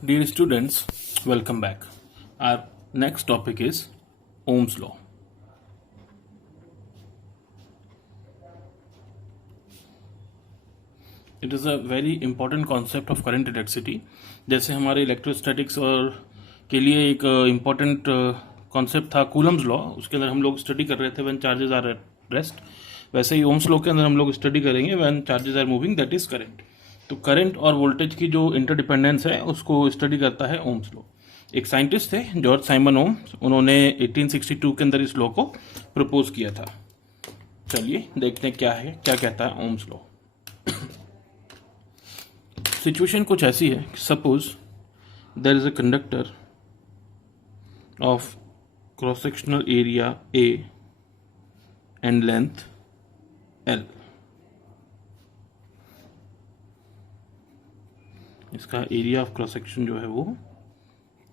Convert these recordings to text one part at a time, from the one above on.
Dear students, welcome back. Our next topic is Ohm's law. It is a very important concept of current electricity. जैसे हमारे electrostatics और के लिए एक important concept था Coulomb's law, उसके अंदर हम लोग स्टडी कर रहे थे when charges are at rest, वैसे ही ओम्स लॉ के अंदर हम लोग स्टडी करेंगे when charges are moving, that is current. तो करंट और वोल्टेज की जो इंटरडिपेंडेंस है उसको स्टडी करता है ओम्स लॉ. एक साइंटिस्ट थे जॉर्ज साइमन ओम्स, उन्होंने 1862 के अंदर इस लॉ को प्रपोज किया था. चलिए देखते हैं क्या है, क्या कहता है ओम्स लॉ. सिचुएशन कुछ ऐसी है, suppose there is a conductor of cross sectional area A and length L. इसका एरिया ऑफ क्रॉस सेक्शन जो है वो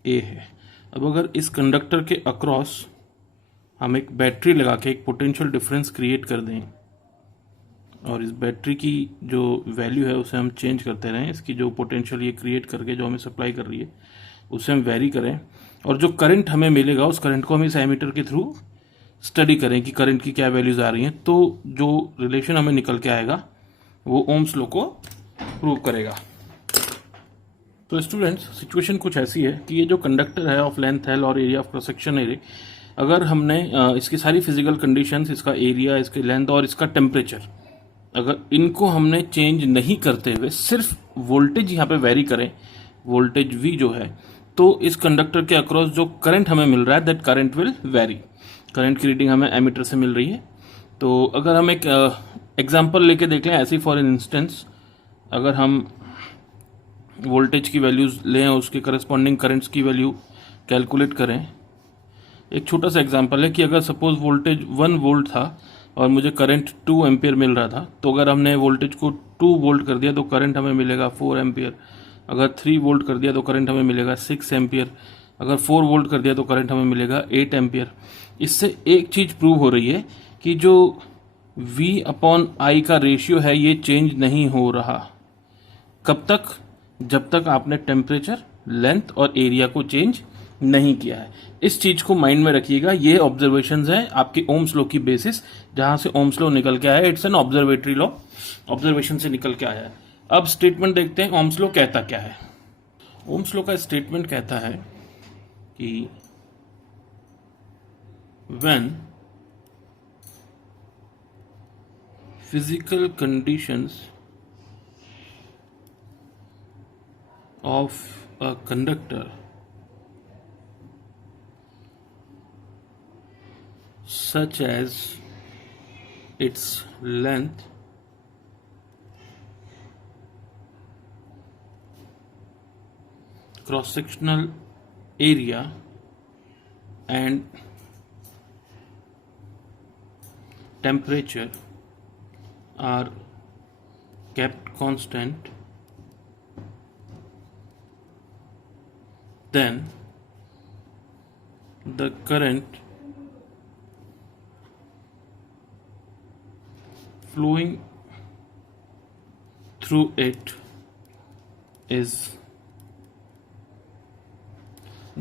ए है. अब अगर इस कंडक्टर के अक्रॉस हम एक बैटरी लगा के एक पोटेंशियल डिफरेंस क्रिएट कर दें और इस बैटरी की जो वैल्यू है उसे हम चेंज करते रहें, इसकी जो पोटेंशियल ये क्रिएट करके जो हमें सप्लाई कर रही है उसे हम वेरी करें, और जो करंट हमें मिलेगा उस करंट को हम इस एमीटर के थ्रू स्टडी करें कि करंट की क्या वैल्यूज आ रही हैं, तो जो रिलेशन हमें निकल के आएगा वो ओम्स लॉ को प्रूव करेगा. तो स्टूडेंट्स, सिचुएशन कुछ ऐसी है कि ये जो कंडक्टर है ऑफ लेंथ एल और area of cross section area, अगर हमने इसकी सारी फिजिकल कंडीशंस, इसका एरिया, इसकी लेंथ और इसका टेम्परेचर, अगर इनको हमने चेंज नहीं करते हुए सिर्फ वोल्टेज यहाँ पे वेरी करें, वोल्टेज V जो है, तो इस कंडक्टर के अक्रॉस जो करंट हमें मिल रहा है that current will very. Current की रीडिंग हमें एमीटर से मिल रही है. तो अगर हम एक एग्जांपल लेके देख लें, ऐसी फॉर एन इंस्टेंस अगर हम वोल्टेज की वैल्यूज लें और उसके करस्पॉन्डिंग करंट्स की वैल्यू कैलकुलेट करें. एक छोटा सा एग्जांपल है कि अगर सपोज वोल्टेज 1 वोल्ट था और मुझे करंट 2 एम्पियर मिल रहा था, तो अगर हमने वोल्टेज को 2 वोल्ट कर दिया तो करंट हमें मिलेगा 4 एम्पियर. अगर 3 वोल्ट कर दिया तो करंट हमें मिलेगा 6 एम्पियर. अगर 4 वोल्ट कर दिया तो करंट हमें मिलेगा 8 एम्पियर. इससे एक चीज प्रूव हो रही है कि जो V/I का रेशियो है ये चेंज नहीं हो रहा. कब तक? जब तक आपने टेम्परेचर, लेंथ और एरिया को चेंज नहीं किया है. इस चीज को माइंड में रखिएगा. ये ऑब्जर्वेशंस हैं आपके ओम्स लॉ की बेसिस, जहां से ओम्स लॉ निकल के आया है. It's an observatory law, observation से निकल के आया है. अब स्टेटमेंट देखते हैं ओम्स लॉ कहता क्या है. ओम्स लॉ का स्टेटमेंट कहता है कि when physical conditions of a conductor such as its length, cross-sectional area and temperature are kept constant, then the current flowing through it is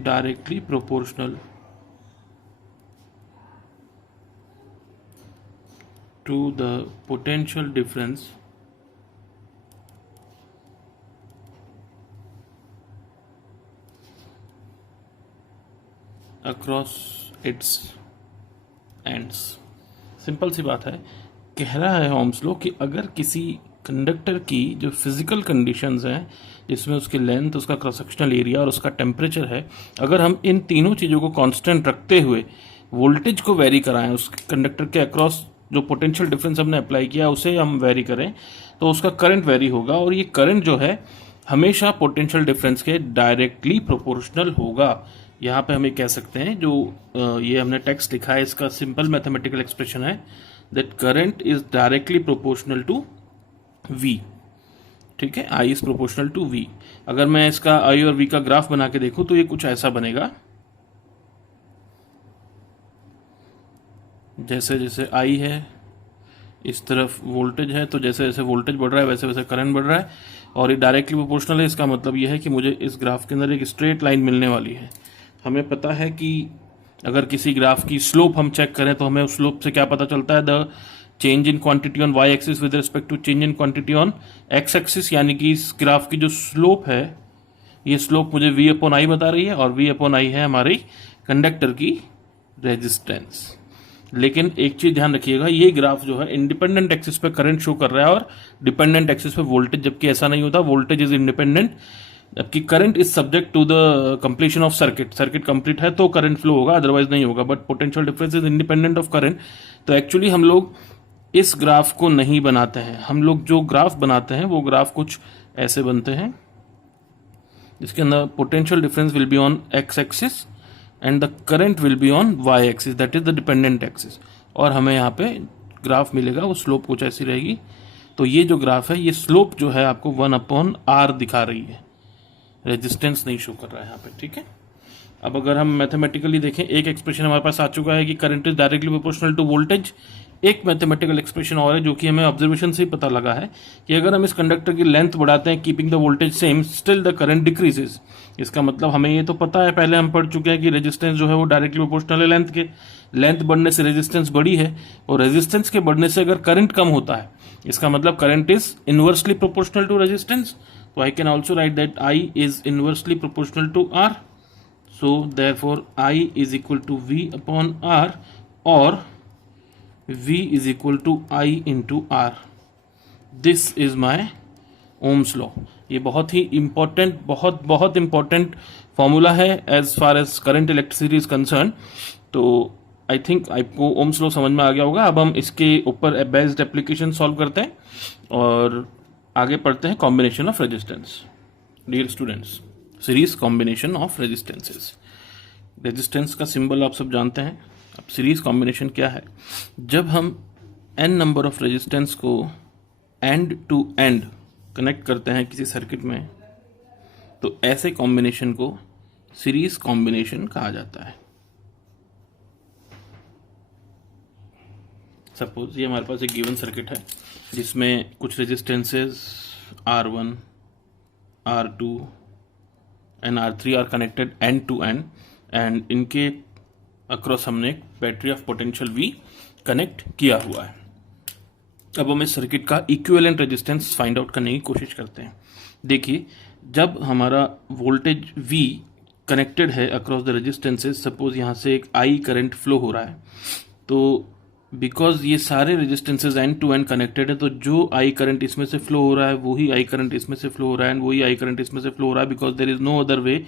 directly proportional to the potential difference across its ends. Simple सी बात है. कह रहा है Ohm's law कि अगर किसी conductor की जो फिजिकल कंडीशंस हैं, जिसमें उसकी लेंथ, उसका क्रॉस सेक्शनल एरिया और उसका टेम्परेचर है, अगर हम इन तीनों चीज़ों को कांस्टेंट रखते हुए वोल्टेज को वेरी कराएं, उस कंडक्टर के अक्रॉस जो पोटेंशियल डिफरेंस हमने अप्लाई किया उसे हम वेरी करें, तो उसका करंट वेरी होगा. और ये करंट जो है हमेशा पोटेंशियल डिफरेंस के डायरेक्टली प्रोपोर्शनल होगा. यहाँ पे हम ये कह सकते हैं, जो ये हमने टेक्स्ट लिखा है इसका सिंपल मैथमेटिकल एक्सप्रेशन है that current is directly proportional to V. ठीक है, I is proportional to V. अगर मैं इसका I और V का ग्राफ बना के देखूं तो ये कुछ ऐसा बनेगा. जैसे जैसे I है, इस तरफ वोल्टेज है, तो जैसे जैसे वोल्टेज बढ़ रहा है वैसे वैसे करंट बढ़ रहा है. और ये डायरेक्टली प्रोपोर्शनल है। इसका मतलब ये है कि मुझे इस ग्राफ के अंदर एक स्ट्रेट लाइन मिलने वाली है। हमें पता है कि अगर किसी ग्राफ की स्लोप हम चेक करें तो हमें उस स्लोप से क्या पता चलता है, the change in quantity on Y axis with respect to change in quantity on X axis, यानी कि इस ग्राफ की जो स्लोप है, ये स्लोप मुझे v अपॉन आई बता रही है और v अपॉन आई है हमारी कंडक्टर की रेजिस्टेंस। लेकिन एक चीज ध्यान रखिएगा, ये ग्राफ जो है इंडिपेंडेंट एक्सिस पे करंट शो कर रहा है और डिपेंडेंट एक्सिस पे वोल्टेज, जबकि ऐसा नहीं होता। वोल्टेज इज इंडिपेंडेंट, जबकि current is subject to the completion of circuit. Circuit complete है तो करंट फ्लो होगा, अदरवाइज नहीं होगा। But potential difference is independent of current. तो एक्चुअली हम लोग इस ग्राफ को नहीं बनाते हैं। हम लोग जो ग्राफ बनाते हैं वो ग्राफ कुछ ऐसे बनते हैं, जिसके अंदर potential difference will be on X axis and the current will be on Y axis, that is the dependent axis. और हमें यहाँ पे ग्राफ मिलेगा, वो स्लोप कुछ ऐसी रहेगी। तो ये जो ग्राफ है, ये स्लोप जो है आपको 1/r दिखा रही है, रेजिस्टेंस नहीं शो कर रहा है यहाँ पे, ठीक है। अब अगर हम मैथमेटिकली देखें, एक एक्सप्रेशन हमारे पास आ चुका है कि current is directly proportional to voltage. एक मैथमेटिकल एक्सप्रेशन और है जो कि हमें ऑब्जर्वेशन से ही पता लगा है कि अगर हम इस कंडक्टर की लेंथ बढ़ाते हैं keeping the voltage same, still the current decreases. इसका मतलब हमें ये तो पता है, पहले हम पढ़ चुके हैं कि रेजिस्टेंस जो है वो डायरेक्टली प्रोपोर्शनल है लेंथ के। लेंथ बढ़ने से रेजिस्टेंस बढ़ी है और रेजिस्टेंस के बढ़ने से अगर करंट कम होता है, इसका मतलब current is inversely proportional to resistance. तो I can also write that I is inversely proportional to R. So therefore I is equal to V upon R, or V is equal to I into R. This is my Ohm's law. ये बहुत ही important, बहुत important formula है as far as current electricity is concern. तो I think आपको Ohm's law समझ में आ गया होगा। अब हम इसके ऊपर बेस्ड एप्लीकेशन सॉल्व करते हैं और आगे पढ़ते हैं combination of resistance. Dear students, series combination of resistances. Resistance का सिंबल आप सब जानते हैं। अब सीरीज कॉम्बिनेशन क्या है? जब हम n नंबर ऑफ रेजिस्टेंस को एंड टू एंड कनेक्ट करते हैं किसी सर्किट में, तो ऐसे कॉम्बिनेशन को सीरीज कॉम्बिनेशन कहा जाता है। सपोज ये हमारे पास एक गिवन सर्किट है जिसमें कुछ resistances R1, R2 and R3 are connected end to end, and इनके अक्रॉस हमने एक battery of potential V connect किया हुआ है। अब हम इस सर्किट का इक्विवेलेंट रेजिस्टेंस फाइंड आउट करने की कोशिश करते हैं। देखिए, जब हमारा वोल्टेज V कनेक्टेड है अक्रॉस द रेजिस्टेंसेस, सपोज यहाँ से एक I करंट फ्लो हो रहा है, तो बिकॉज ये सारे resistances end to end connected है, तो जो I करंट इसमें से फ्लो हो रहा है वही I करंट इसमें से फ्लो हो रहा है, एंड वही I करंट इसमें से फ्लो हो रहा है, because there is no other way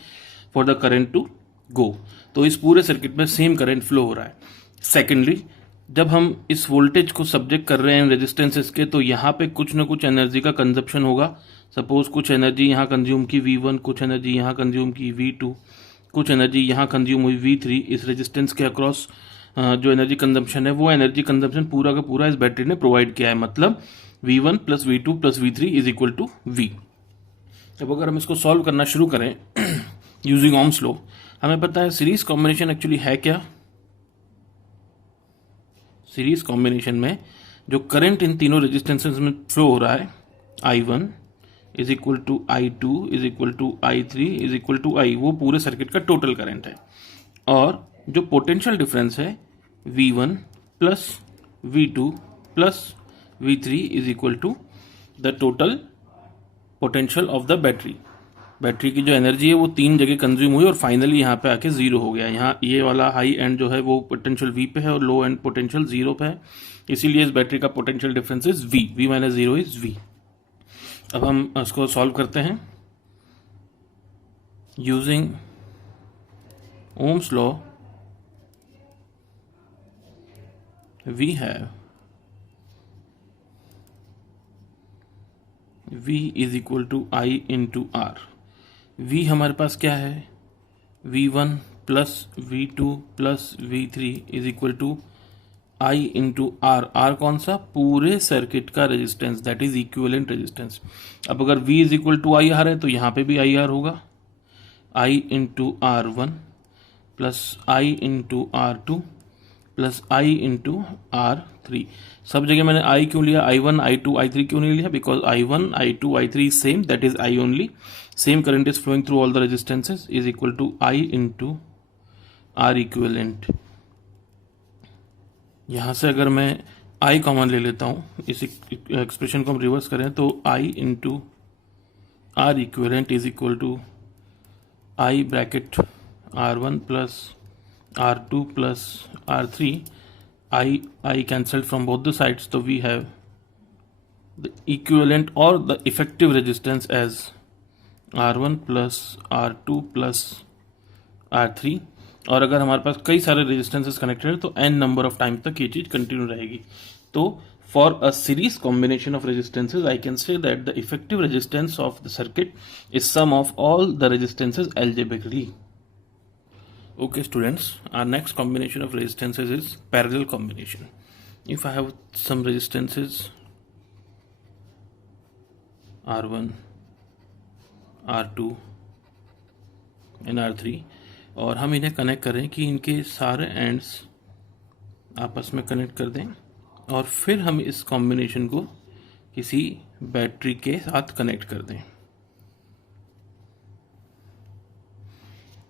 for the current to go. तो इस पूरे सर्किट में सेम करंट फ्लो हो रहा है। सेकेंडली, जब हम इस वोल्टेज को सब्जेक्ट कर रहे हैं रेजिस्टेंसेस के, तो यहाँ पे कुछ ना कुछ एनर्जी का कंजप्शन होगा। सपोज कुछ एनर्जी यहाँ कंज्यूम की V1, कुछ एनर्जी यहाँ कंज्यूम की V2, कुछ एनर्जी यहाँ कंज्यूम हुई V3। इस रेजिस्टेंस के अक्रॉस जो एनर्जी कंजम्पशन है, वो एनर्जी कंजम्पशन पूरा का पूरा इस बैटरी ने प्रोवाइड किया है। मतलब V1 plus V2 plus V3 is equal to V। अब अगर हम इसको सॉल्व करना शुरू करें यूजिंग ओम्स लॉ, हमें पता है सीरीज कॉम्बिनेशन एक्चुअली है क्या। सीरीज कॉम्बिनेशन में जो करंट इन तीनों रेजिस्टेंसेस में फ्लो हो रहा है, I1 is equal to I2 is equal to I3 is equal to I, वो पूरे सर्किट का टोटल करंट है। और जो पोटेंशियल डिफरेंस है V1 plus V2 plus V3 is equal to the total potential of the battery. Battery की जो energy है वो तीन जगह कंज्यूम हुई और फाइनली यहाँ पे आके जीरो हो गया। यहाँ ये वाला हाई एंड जो है वो पोटेंशियल V पे है और लो एंड पोटेंशियल जीरो पे है, इसीलिए इस बैटरी का potential difference is V minus zero is V। अब हम इसको सॉल्व करते हैं using Ohm's law. We have V is equal to I into R। V हमारे पास क्या है? V1 plus V2 plus V3 is equal to I into R। R कौन सा? पूरे सर्किट का resistance, that is equivalent resistance. अब अगर V is equal to IR है तो यहाँ पे भी IR होगा, I into R1 plus I into R2 plus I into R3। सब जगह मैंने I क्यों लिया, I1, I2, I3 क्यों नहीं लिया? Because I1, I2, I3 is same, that is I only. Same current is flowing through all the resistances is equal to I into R equivalent. यहाँ से अगर मैं I कॉमन ले लेता हूँ, इस एक्सप्रेशन को हम रिवर्स करें तो I into R equivalent is equal to I bracket R1 plus R2 plus R3, I cancelled from both the sides, so we have the equivalent or the effective resistance as R1 plus R2 plus R3। और अगर हमारे पास कई सारे resistances connected है तो n number of time तक ये चीज कंटिन्यू रहेगी। तो for a series combination of resistances I can say that the effective resistance of the circuit is sum of all the resistances algebraically. Okay students, our next combination of resistances is parallel combination. If I have some resistances R1, R2 and R3 और हम इन्हें connect करें कि इनके सारे ends आपस में connect कर दें और फिर हम इस कॉम्बिनेशन को किसी बैटरी के साथ कनेक्ट कर दें,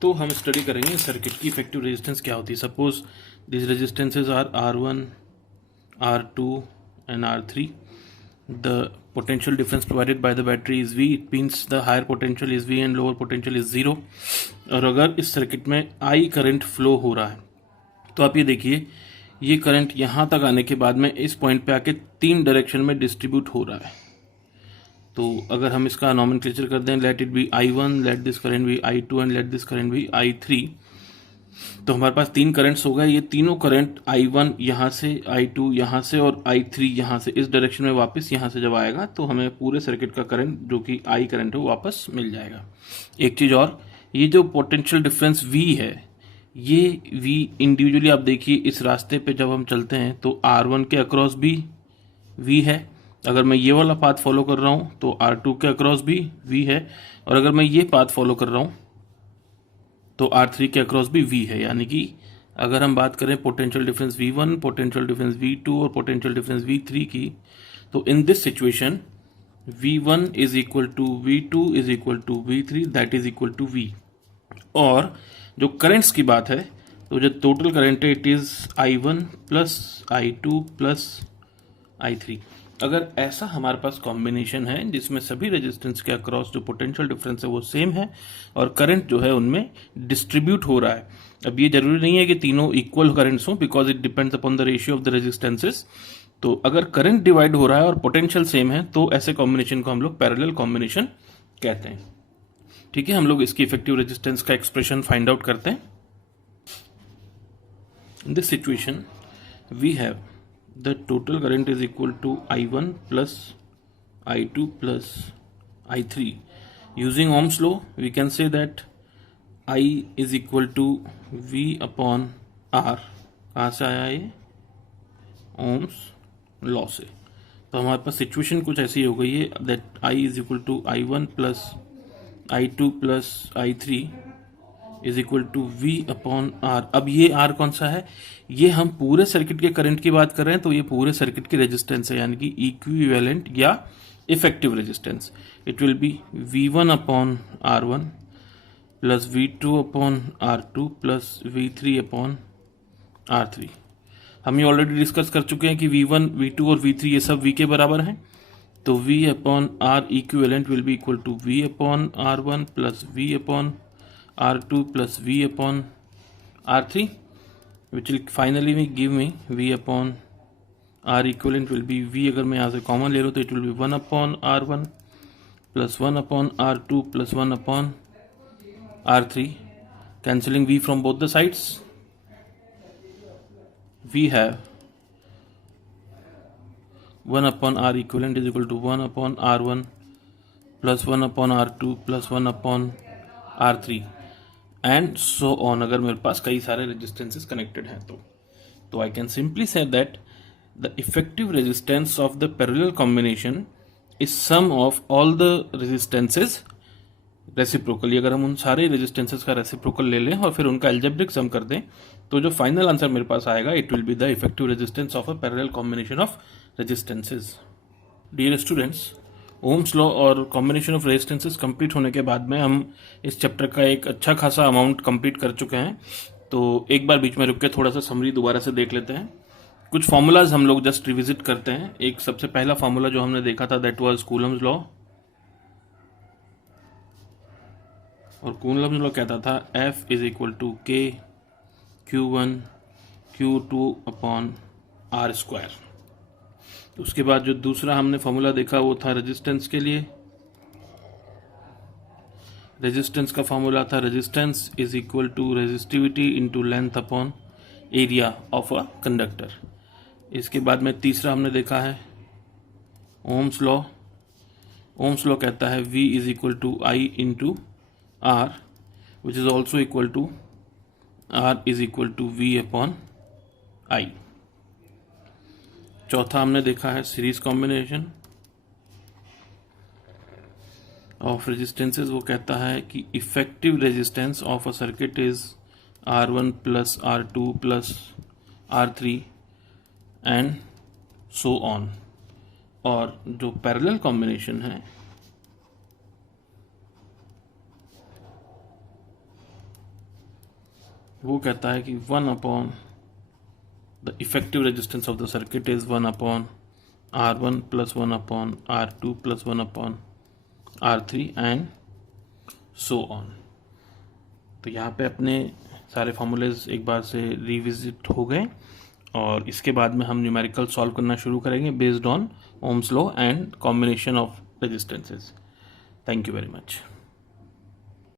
तो हम स्टडी करेंगे सर्किट की इफेक्टिव रेजिस्टेंस क्या होती है। Suppose this resistances are R1, R2 and R3. The potential difference provided by the battery is V. It means the higher potential is V and lower potential is 0. और अगर इस circuit में I current flow हो रहा है तो आप ये देखिए, ये करंट यहाँ तक आने के बाद में इस पॉइंट पे आके 3 डायरेक्शन में डिस्ट्रीब्यूट हो रहा है। तो अगर हम इसका नॉमेनक्लेचर कर दें, let it be I1, let this current be I2 and let this current be I3, तो हमारे पास 3 करंट्स हो गए। ये तीनों करंट I1 यहाँ से, I2 यहाँ से और I3 यहाँ से इस डायरेक्शन में वापस यहाँ से जब आएगा तो हमें पूरे सर्किट का करंट जो कि I करंट है वो वापस मिल जाएगा। एक चीज़ और, ये जो पोटेंशियल डिफरेंस V है, ये V इंडिविजुअली आप देखिए इस रास्ते पे जब हम चलते हैं तो R1 के अक्रॉस भी V है, अगर मैं ये वाला पाथ फॉलो कर रहा हूँ तो R2 के अक्रॉस भी V है, और अगर मैं ये पाथ फॉलो कर रहा हूँ तो R3 के अक्रॉस भी V है। यानी कि अगर हम बात करें potential difference V1, potential difference V2 और पोटेंशियल डिफरेंस V3 की, तो in this situation V1 is equal to V2 is equal to V3 that is equal to V। और जो करंट्स की बात है तो जो टोटल करंट है it is I1 plus I2 plus I3। अगर ऐसा हमारे पास कॉम्बिनेशन है जिसमें सभी रेजिस्टेंस के अक्रॉस जो पोटेंशियल डिफरेंस है वो सेम है और करंट जो है उनमें डिस्ट्रीब्यूट हो रहा है। अब ये जरूरी नहीं है कि तीनों इक्वल करंट्स हों, because it depends upon the ratio of the resistances. तो अगर करंट डिवाइड हो रहा है और पोटेंशियल सेम है तो ऐसे कॉम्बिनेशन को हम लोग पैरेलल कॉम्बिनेशन कहते हैं। ठीक है, हम लोग इसकी इफेक्टिव रेजिस्टेंस का एक्सप्रेशन फाइंड आउट करते हैं। In this situation we have the total current is equal to I1 plus I2 plus I3. Using Ohm's law, we can say that I is equal to V upon R. कहाँ से आया ये? Ohm's law से। तो हमारे पास situation कुछ ऐसी हो गई है that I is equal to I1 plus I2 plus I3 is equal to V upon R। अब ये R कौन सा है? ये हम पूरे सर्किट के करंट की बात कर रहे हैं तो ये पूरे सर्किट की रेजिस्टेंस है, यानी कि इक्विवेलेंट या effective resistance. It will B V1 upon R1 plus V2 upon R2 plus V3 upon R3। हम ये ऑलरेडी डिस्कस कर चुके हैं कि V1, V2 और V3 ये सब V के बराबर हैं, तो V upon R equivalent will be equal to V upon R1 plus V upon R2 plus V upon R3, which will finally give me V upon R equivalent will be V। अगर मैं यहाँ से common ले लूँ तो it will be 1 upon R1 plus 1 upon R2 plus 1 upon R3, cancelling V from both the sides. We have 1 upon R equivalent is equal to 1 upon R1 plus 1 upon R2 plus 1 upon R3 and so on. अगर मेरे पास कई सारे resistances connected हैं तो I can simply say that the effective resistance of the parallel combination is sum of all the resistances reciprocally, अगर हम उन सारे रेजिस्टेंसेस का रेसिप्रोकल ले लें और फिर उनका एल्जेब्रिक सम कर दें तो जो फाइनल आंसर मेरे पास आएगा it will be the effective resistance of a parallel combination of resistances. Dear students, Ohm's law और कॉम्बिनेशन ऑफ रेजिस्टेंसेस कंप्लीट होने के बाद में हम इस चैप्टर का एक अच्छा खासा अमाउंट कंप्लीट कर चुके हैं। तो एक बार बीच में रुक के थोड़ा सा समरी दोबारा से देख लेते हैं। कुछ फॉर्मूलाज हम लोग जस्ट रिविजिट करते हैं। एक सबसे पहला फॉर्मूला जो हमने देखा था दैट वाज कूलम्स लॉ, और कूलम्स लॉ कहता था F is equal to K Q1 Q2 upon R square. उसके बाद जो दूसरा हमने फॉर्मूला देखा वो था रेजिस्टेंस के लिए। रेजिस्टेंस का फॉर्मूला था resistance is equal to resistivity into length upon area of a conductor. इसके बाद में तीसरा हमने देखा है ओम्स लॉ। ओम्स लॉ कहता है V is equal to I into R which is also equal to R is equal to V upon I। चौथा हमने देखा है सीरीज कॉम्बिनेशन ऑफ रेजिस्टेंसेस। वो कहता है कि effective resistance of a circuit is R1 plus R2 plus R3 and so on. और जो पैरेलल कॉम्बिनेशन है वो कहता है कि 1 upon the effective resistance of the circuit is 1 upon R1 plus 1 upon R2 plus 1 upon R3 and so on. तो यहाँ पे अपने सारे फॉर्मूलेज एक बार से रिविजिट हो गए और इसके बाद में हम न्यूमेरिकल सॉल्व करना शुरू करेंगे based on Ohm's law and combination of resistances. Thank you very much.